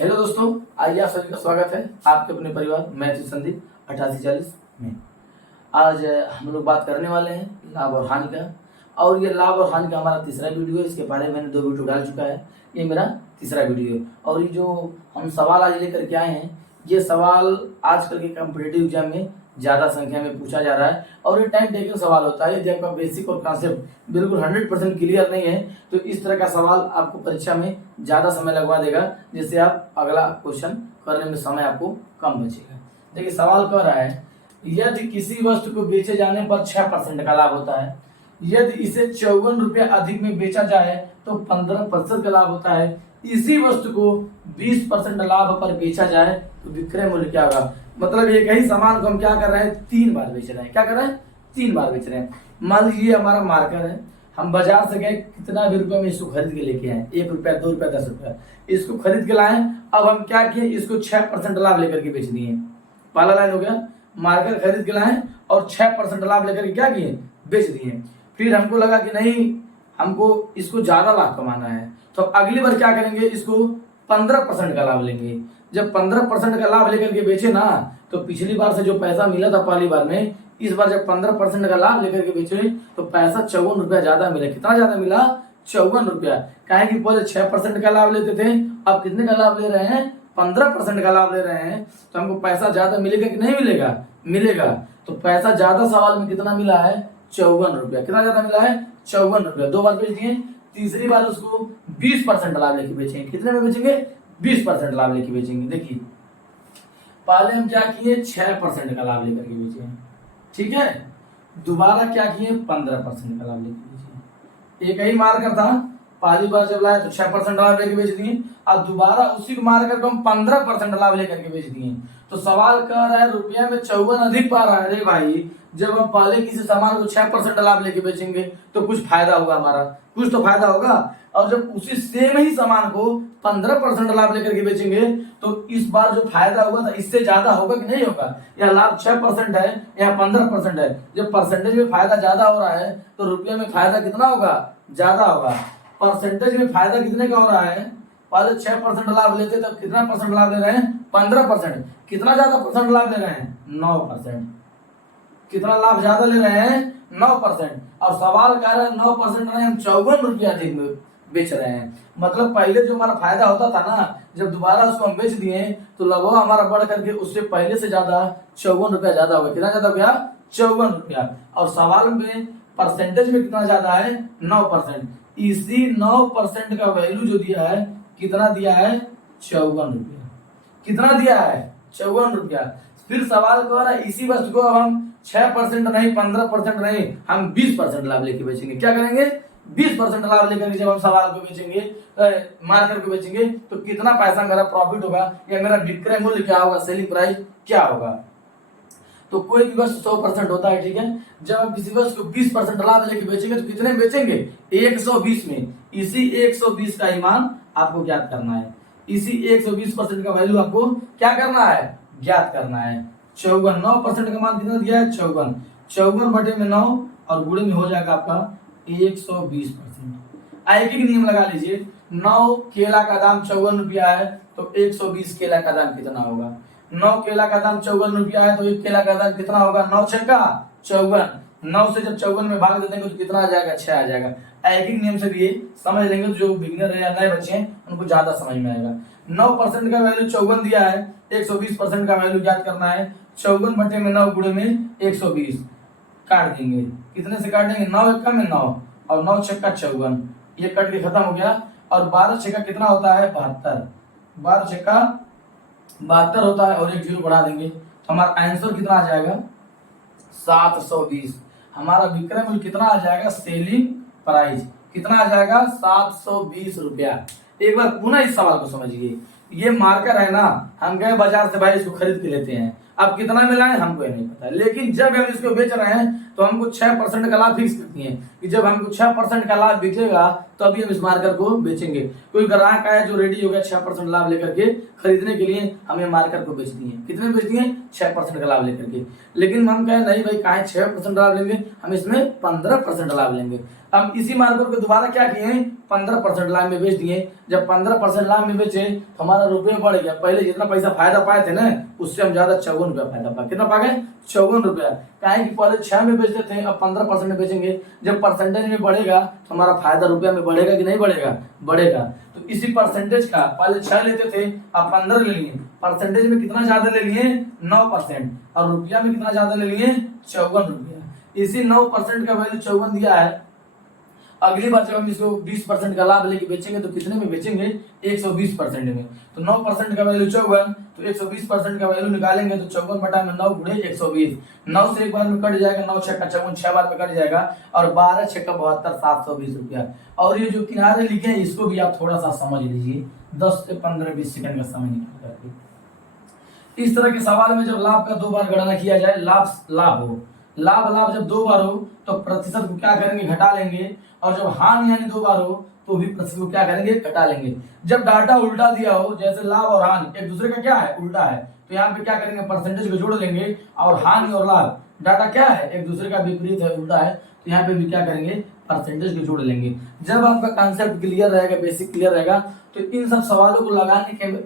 Hello दोस्तों, आइए आप सभी का स्वागत है आपके अपने परिवार मैथ्यू संदीप 8840 में। आज हम लोग बात करने वाले हैं लाभ और हानि का। और ये लाभ और हानि का हमारा तीसरा वीडियो है। इसके पहले मैंने 2 वीडियो डाल चुका है, ये मेरा तीसरा वीडियो है। और ये जो हम सवाल आज लेकर के आए हैं, ये सवाल आजकल के कॉम्पिटिटिव एग्जाम में ज़्यादा संख्या में पूछा जा रहा है और ये टाइम टेकिंग सवाल होता है। यदि आपका बेसिक और कॉन्सेप्ट बिल्कुल 100% क्लियर नहीं है तो इस तरह का सवाल आपको परीक्षा में ज़्यादा समय लगवा देगा, जिससे आप अगला क्वेश्चन करने में समय आपको कम बचेगा। देखिए सवाल कह रहा है, यदि किसी वस्तु को बेचे जाने पर 6% का लाभ होता है, यदि इसे 54 रुपये अधिक में बेचा जाए तो 15% का लाभ होता है, इसी वस्तु को 20% लाभ पर बेचा जाए तो विक्रय मूल्य क्या होगा। मतलब एक ही सामान को हम क्या कर रहे हैं, 3 बार बेच रहे हैं। क्या कर रहे हैं, 3 बार बेच रहे हैं। मान लीजिए हमारा मार्कर है, हम बाजार से गए, कितना भी रुपए में इसको खरीद के लेके आए, 1 रुपया 2 रुपया 10 रुपया, इसको खरीद के लाए। अब हम क्या किए, इसको 6% लाभ लेकर के बेच दिए। पहला लाइन हो गया, मार्कर खरीद के लाए और 6% लाभ लेकर के क्या किए, बेच दिए। फिर हमको लगा कि नहीं, हमको इसको ज्यादा लाभ कमाना है, तो अगली बार क्या करेंगे, इसको 15% का लाभ लेंगे। जब 15% का लाभ लेकर के बेचे ना, तो पिछली बार से जो पैसा मिला था पहली बार में, इस बार जब 15% का लाभ लेकर के बेचे तो पैसा 54 रुपया ज्यादा मिला। कितना ज्यादा मिला, 54 रुपया। काहे कि पहले 6% का लाभ लेते थे, अब कितने का लाभ ले रहे हैं, 15% का लाभ ले रहे हैं। तो हमको पैसा ज्यादा मिलेगा कि नहीं मिलेगा, मिलेगा। तो पैसा ज्यादा सवाल में कितना मिला है, 54 रुपया। कितना ज्यादा मिला है, 54 रुपया। 2 बार बेच दिए, तीसरी बार उसको 20% लाभ लेके बेचेंगे। कितने में बेचेंगे, 20% लाभ लेके बेचेंगे। देखिए पहले हम क्या किए, 6% का लाभ लेकर के बेचे, ठीक है। दोबारा क्या किए, 15% का लाभ लेके बेचे। एक ही मार्कर था, पहली बार जब लाए तो 6% लाभ लेके बेच दिए, और दोबारा उसी मार्कर को हम 15% लाभ लेकर के बेच दिए। तो सवाल कह रहा है रुपया में 54 अधिक पा रहा है। अरे भाई, जब हम पहले किसी सामान को 6% लाभ लेके बेचेंगे तो कुछ फायदा होगा, हमारा कुछ तो फायदा होगा। और जब उसी सेम ही सामान को 15% लाभ लेकर के बेचेंगे तो इस बार जो फायदा होगा था इससे ज्यादा होगा कि नहीं होगा। या लाभ 6% है या 15% है, जब परसेंटेज में फायदा ज्यादा हो रहा है तो रुपये में फायदा कितना होगा, ज्यादा होगा। परसेंटेज में फायदा कितने का हो रहा है, पहले 6% लाभ लेते तब कितना परसेंट लाभ ले रहे हैं, 15%। कितना ज्यादा परसेंट लाभ ले रहे हैं, 9%। कितना लाभ ज्यादा ले रहे हैं, 9%। और सवाल कह रहे हैं 9% नहीं, हम 54 रुपया अधिक में बेच रहे हैं। मतलब पहले जो हमारा फायदा होता था ना, जब दोबारा उसको हम बेच दिए तो लगभग हमारा बढ़ करके उससे पहले से ज्यादा 54 रुपया ज्यादा हो गया। कितना ज्यादा हो गया, 54 रुपया। और सवाल में परसेंटेज में कितना ज्यादा है, 9%। इसी 9% का वैल्यू जो दिया है, कितना दिया है, 54 रुपया। कितना दिया है, 54 रुपया। फिर सवाल कह रहा है इसी वस्तु को हम 6% नहीं, 15% नहीं, हम 20% लाभ लेके बेचेंगे। क्या करेंगे, 20% लाभ लेकर जब हम सवाल को बेचेंगे, मार्कर को बेचेंगे, तो कितना पैसा मेरा प्रॉफिट होगा या मेरा विक्रय मूल्य क्या होगा, सेलिंग प्राइस क्या होगा। तो कोई भी वस्तु 100% होता है, ठीक है। जब हम किसी वस्तु को 20% लाभ लेके बेचेंगे तो कितने में बेचेंगे, 120 में। इसी 120 का ईमान आपको ज्ञात करना है। इसी 120% का वैल्यू आपको क्या करना है, ज्ञात करना है। 54, 9% का मान कितना दिया है, 54। 54 बटे में 9 और गुणे में हो जाएगा आपका 120%। एक ही नियम लगा लीजिए, 9 केला का दाम 54 रुपया है तो 120 केला का दाम कितना होगा। 9 केला का दाम 54 रुपया है तो 1 केला का दाम कितना होगा, 9 छक्का 54। 9 से जब 54 में भाग देंगे तो कितना आ जाएगा, 6 आ जाएगा। एक ही नियम से भी ये समझ लेंगे तो जो बिगिनर है या नए बच्चे हैं उनको ज्यादा समझ में आएगा। 9% का वैल्यू 54 दिया है, 120% का वैल्यू ज्ञात करना है। 54 बटे में 9 गुणे में 120 काट देंगे। कितने से काटेंगे, 9 एकम में 9 और 9 छक्का 54, ये कट के खत्म हो गया। और 12 छक्का कितना होता है, 72। 12 छक्का 72 होता है और 1 जीरो बढ़ा देंगे तो हमारा आंसर कितना आ जाएगा, 720। हमारा विक्रय मूल्य कितना आ जाएगा, सेलिंग प्राइस कितना आ जाएगा, 720 रुपया। एक बार पुनः इस सवाल को समझिए। ये मार्कर है ना, हम गए बाजार से भाई इसको खरीद के लेते हैं, अब कितना मिला है हमको नहीं पता, लेकिन जब हम इसको बेच रहे हैं तो तो हमको 6% का लाभ फिक्स करती हैं कि जब हमको 6% का लाभ बिकेगा तो अभी हम इस मार्कर को बेचेंगे। कोई ग्राहक आया जो रेडी हो गया 6% लाभ लेकर के खरीदने के लिए, हमें मार्कर को बेचती है। कितने में बेचती है? 6% का लाभ लेकर के। लेकिन हम कहें नहीं भाई काहे 6% लाभ लेंगे, हम इसमें 15% लाभ लेंगे। अब इसी मार्कर को दोबारा क्या किए, 15% लाभ में बेच दिए। जब 15% लाभ में बेचे तो हमारा रुपये बढ़ गया। पहले जितना पैसा फायदा पाए थे ना, उससे हम ज्यादा 54 रुपया फायदा पाए। कितना पा गए? 54 रुपया। काहे कि पहले 6 में बेचते थे, अब 15% में बेचेंगे। जब परसेंटेज में बढ़ेगा तो हमारा फायदा रुपया में बढ़ेगा कि नहीं बढ़ेगा? बढ़ेगा। तो इसी परसेंटेज का पहले 6 लेते थे, अब 15 ले लिए। परसेंटेज में कितना ज्यादा ले लिए? 9%। और रुपया में कितना ज्यादा ले लिए? 54 रुपया। इसी 9% का वैल्यू 54 दिया है। अगली बार जब हम इसको 20% का लाभ लेके बेचेंगे तो कितने में बेचेंगे? 120% में। तो 9% का वैल्यू 54, तो 120% का वैल्यू निकालेंगे तो 54/9 गुणे 120। 9 से एक बार में कट जाएगा, 9 छक्का 54, 6 बार में कट जाएगा, और 12 छक्का 72, 720 रुपया। और ये जो किनारे लिखे हैं इसको भी आप थोड़ा सा समझ लीजिए, 10 से 15-20 सेकंड का समय निकाल करके। इस तरह के सवाल में जब लाभ का 2 बार गणना किया जाए, लाभ हो, लाभ जब 2 बार हो तो प्रतिशत को क्या करेंगे? घटा लेंगे। और जब हानि यानी 2 बार हो तो भी प्रतिशत को क्या करेंगे? घटा लेंगे। जब डाटा उल्टा दिया हो, जैसे लाभ और हानि एक दूसरे का क्या है? उल्टा है, तो यहाँ पे क्या करेंगे? परसेंटेज को जोड़ लेंगे। और हानि और लाभ डाटा क्या है? एक दूसरे का विपरीत है, उल्टा है, तो यहाँ पे भी क्या करेंगे? परसेंटेज को जोड़ लेंगे। जब आपका कॉन्सेप्ट क्लियर रहेगा, बेसिक क्लियर रहेगा, तो इन सब सवालों को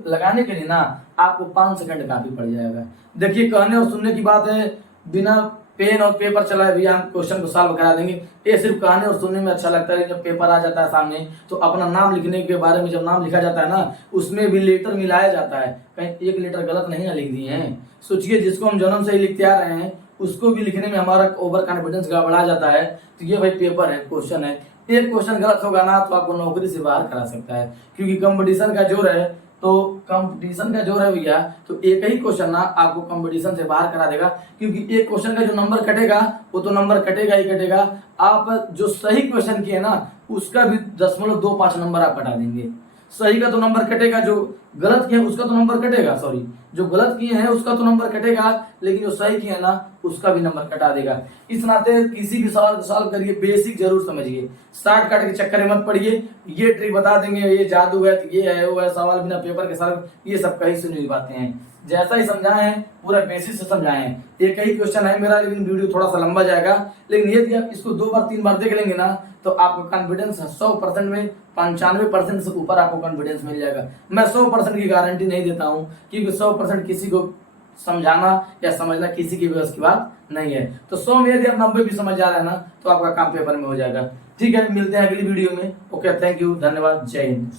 लगाने के लिए ना आपको 5 सेकंड काफी पड़ जाएगा। देखिए, कहने और सुनने की बात है, बिना पेन और पेपर चलाए भी हम क्वेश्चन को सॉल्व करा देंगे। ये सिर्फ कहने और सुनने में अच्छा लगता है, जब पेपर आ जाता है सामने तो अपना नाम लिखने के बारे में जब नाम लिखा जाता है ना, उसमें भी लेटर मिलाया जाता है। कहीं एक लेटर गलत नहीं ना लिख दिए हैं। सोचिए, जिसको हम जन्म से ही लिखते आ रहे हैं उसको भी लिखने में हमारा ओवर कॉन्फिडेंस गड़बड़ा जाता है। तो ये भाई पेपर है, क्वेश्चन है, एक क्वेश्चन गलत होगा ना तो आपको नौकरी से बाहर करा सकता है। क्योंकि कंपटीशन का जोर है, तो कंपटीशन का जोर है भैया, तो एक ही क्वेश्चन ना आपको कंपटीशन से बाहर करा देगा। क्योंकि एक क्वेश्चन का जो नंबर कटेगा वो तो नंबर कटेगा ही कटेगा। आप जो सही क्वेश्चन किए ना उसका भी 0.25 नंबर आप कटा देंगे। सही का तो नंबर कटेगा, जो गलत किए उसका तो नंबर कटेगा, सॉरी जो गलत किए हैं उसका तो नंबर कटेगा, लेकिन जो सही किए ना उसका भी नंबर कटा देगा। इस नाते किसी भी सवाल को सॉल्व करिए, बेसिक जरूर समझिए, शॉर्टकट के चक्कर में मत पड़िए। ये ट्रिक बता देंगे, ये जादू है, ये है वो है, सवाल बिना पेपर के सॉल्व, ये सब कहीं सुनी हुई बातें हैं। जैसा ही समझाए हैं पूरा बेसिस से समझाए हैं। एक ही क्वेश्चन है मेरा, लेकिन वीडियो थोड़ा सा लंबा जाएगा। लेकिन यदि आप इसको 2 बार 3 बार देख लेंगे ना तो आपको कॉन्फिडेंस 100% में 95% से ऊपर आपको कॉन्फिडेंस मिल जाएगा। मैं 100% की गारंटी नहीं देता हूँ, क्योंकि 100% किसी को समझाना या समझना किसी की बस की बात नहीं है। तो 100 में यदि आप 90 भी समझ जा रहे हैं ना तो आपका काम पेपर में हो जाएगा। ठीक है, मिलते हैं अगली वीडियो में। ओके, थैंक यू, धन्यवाद, जय हिंद।